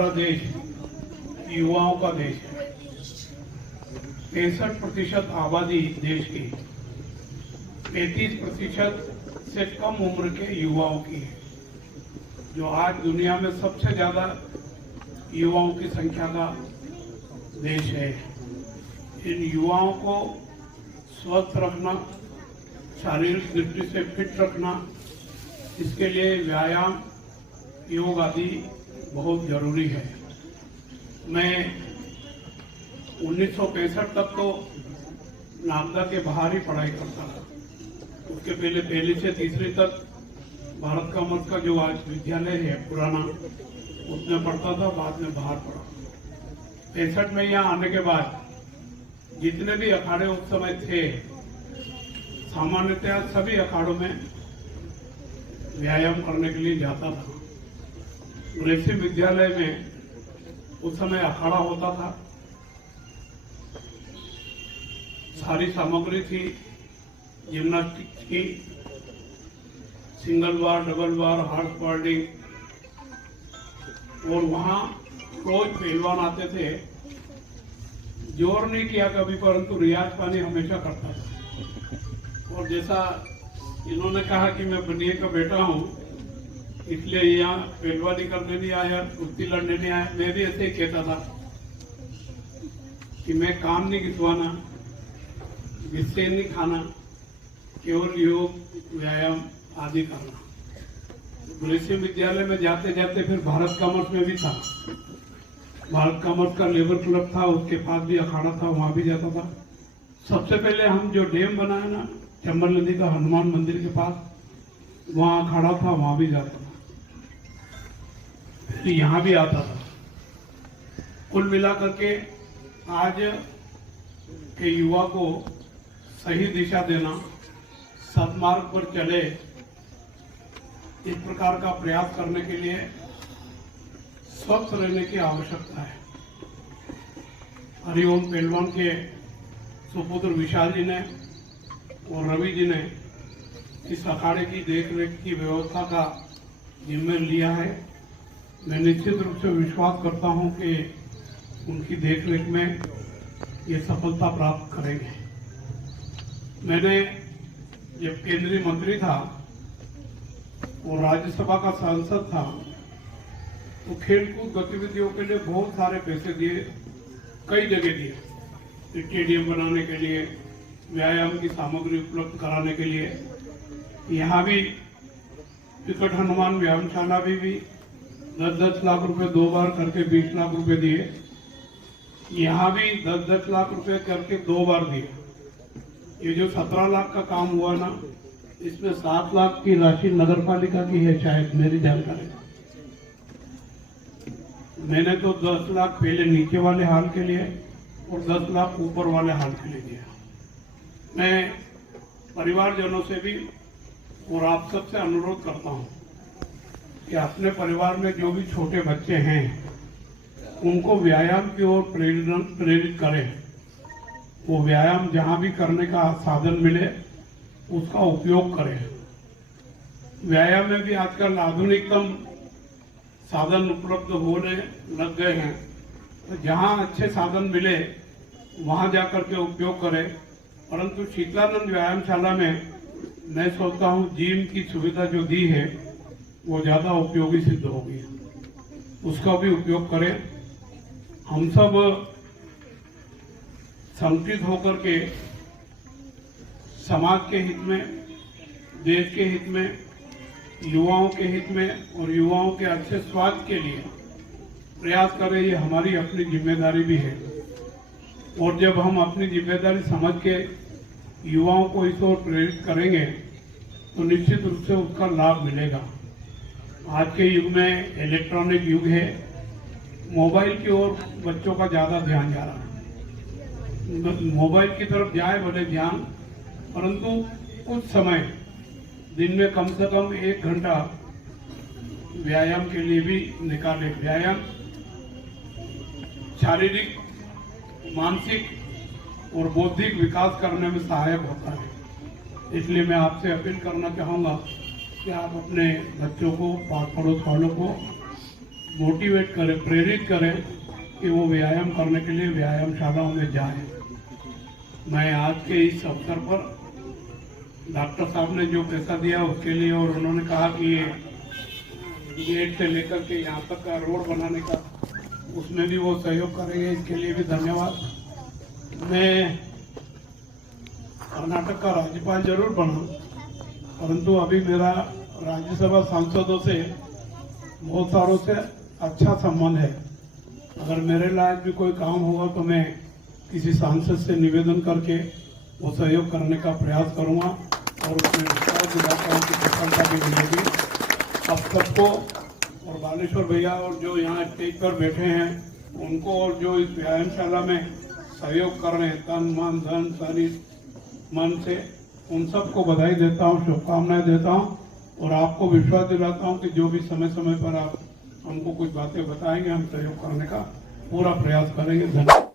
हमारा देश युवाओं का देश है। 63% आबादी देश की 35% से कम उम्र के युवाओं की है, जो आज दुनिया में सबसे ज्यादा युवाओं की संख्या का देश है। इन युवाओं को स्वस्थ रखना, शारीरिक दृष्टि से फिट रखना, इसके लिए व्यायाम, योग आदि बहुत जरूरी है। मैं 1965 तक तो नालंदा के बाहर ही पढ़ाई करता था। उसके पहले पहली से तीसरी तक भारत कॉमर्स का जो आज विद्यालय है पुराना, उसमें पढ़ता था, बाद में बाहर पढ़ा। 65 में यहाँ आने के बाद जितने भी अखाड़े उस समय थे, सामान्यतः सभी अखाड़ों में व्यायाम करने के लिए जाता था। रेसी विद्यालय में उस समय अखाड़ा होता था, सारी सामग्री थी जिम्नास्टिक्स की, सिंगल बार, डबल बार, हार्स बार्डिंग, और वहां रोज पहलवान आते थे। जोर नहीं किया कभी, परंतु रियाज पानी हमेशा करता था। और जैसा इन्होंने कहा कि मैं बनिए का बेटा हूं, इसलिए यहाँ पहलवानी करने नहीं आया, कुश्ती लड़ने नहीं आया। मैं भी ऐसे ही कहता था कि मैं काम नहीं खिंचवाना, जिससे नहीं खाना, केवल योग, व्यायाम आदि करना। रेसी विद्यालय में जाते जाते फिर भारत कॉमर्स में भी था। भारत कॉमर्स का लेबर क्लब था, उसके पास भी अखाड़ा था, वहां भी जाता था। सबसे पहले हम जो डैम बनाया ना चंबल नदी का, हनुमान मंदिर के पास, वहां अखाड़ा था, वहां भी जाता था, तो यहाँ भी आता था। कुल मिलाकर के आज के युवा को सही दिशा देना, सदमार्ग पर चले, इस प्रकार का प्रयास करने के लिए स्वस्थ रहने की आवश्यकता है। हरिओम पहलवान के सुपुत्र विशाल जी ने और रवि जी ने इस अखाड़े की देखरेख की व्यवस्था का जिम्मे लिया है। मैं निश्चित रूप से विश्वास करता हूं कि उनकी देखरेख में ये सफलता प्राप्त करेंगे। मैंने जब केंद्रीय मंत्री था और राज्यसभा का सांसद था, तो खेलकूद गतिविधियों के लिए बहुत सारे पैसे दिए, कई जगह दिए, स्टेडियम बनाने के लिए, व्यायाम की सामग्री उपलब्ध कराने के लिए। यहाँ भी टिकट हनुमान व्यायामशाला भी 10-10 लाख रुपए 2 बार करके 20 लाख रुपए दिए। यहाँ भी 10-10 लाख रुपए करके 2 बार दिए। ये जो 17 लाख का काम हुआ ना, इसमें 7 लाख की राशि नगर पालिका की है, शायद मेरी जानकारी। मैंने तो 10 लाख पहले नीचे वाले हाल के लिए और 10 लाख ऊपर वाले हाल के लिए दिया। मैं परिवारजनों से भी और आप सबसे अनुरोध करता हूं कि अपने परिवार में जो भी छोटे बच्चे हैं, उनको व्यायाम की ओर प्रेरित करें। वो व्यायाम जहां भी करने का साधन मिले, उसका उपयोग करें। व्यायाम में भी आजकल आधुनिकतम साधन उपलब्ध होने लग गए हैं, तो जहां अच्छे साधन मिले वहां जाकर के उपयोग करें। परंतु शीतलानंद व्यायामशाला में मैं सोचता हूं जिम की सुविधा जो दी है वो ज्यादा उपयोगी सिद्ध होगी, उसका भी उपयोग करें। हम सब संगठित होकर के समाज के हित में, देश के हित में, युवाओं के हित में और युवाओं के अच्छे स्वास्थ्य के लिए प्रयास करें, ये हमारी अपनी जिम्मेदारी भी है। और जब हम अपनी जिम्मेदारी समझ के युवाओं को इस ओर प्रेरित करेंगे तो निश्चित रूप से उसका लाभ मिलेगा। आज के युग में इलेक्ट्रॉनिक युग है, मोबाइल की ओर बच्चों का ज्यादा ध्यान जा रहा है। मोबाइल की तरफ जाए भले ध्यान, परंतु कुछ समय दिन में कम से कम 1 घंटा व्यायाम के लिए भी निकालें। व्यायाम शारीरिक, मानसिक और बौद्धिक विकास करने में सहायक होता है। इसलिए मैं आपसे अपील करना चाहूँगा कि आप अपने बच्चों को, पास पड़ोस वालों को मोटिवेट करें, प्रेरित करें कि वो व्यायाम करने के लिए व्यायामशालाओं में जाएं। मैं आज के इस अवसर पर डॉक्टर साहब ने जो पैसा दिया उसके लिए, और उन्होंने कहा कि ये गेट से लेकर के यहाँ तक का रोड बनाने का, उसमें भी वो सहयोग करेंगे, इसके लिए भी धन्यवाद। मैं कर्नाटक का राज्यपाल जरूर बना, परंतु अभी मेरा राज्यसभा सांसदों से बहुत सारों से अच्छा संबंध है। अगर मेरे लायक भी कोई काम होगा तो मैं किसी सांसद से निवेदन करके वो सहयोग करने का प्रयास करूंगा और उसमें विश्वास दिलाता हूँ कि सफलता भी मिलेगी। अब सबको, और बालेश्वर भैया और जो यहाँ स्टेज पर बैठे हैं उनको, और जो इस व्यायामशाला में सहयोग कर रहे हैं तन मन धन शरीर मन से, उन सबको बधाई देता हूँ, शुभकामनाएं देता हूँ और आपको विश्वास दिलाता हूँ कि जो भी समय समय पर आप हमको कुछ बातें बताएंगे, हम सहयोग करने का पूरा प्रयास करेंगे। धन्यवाद।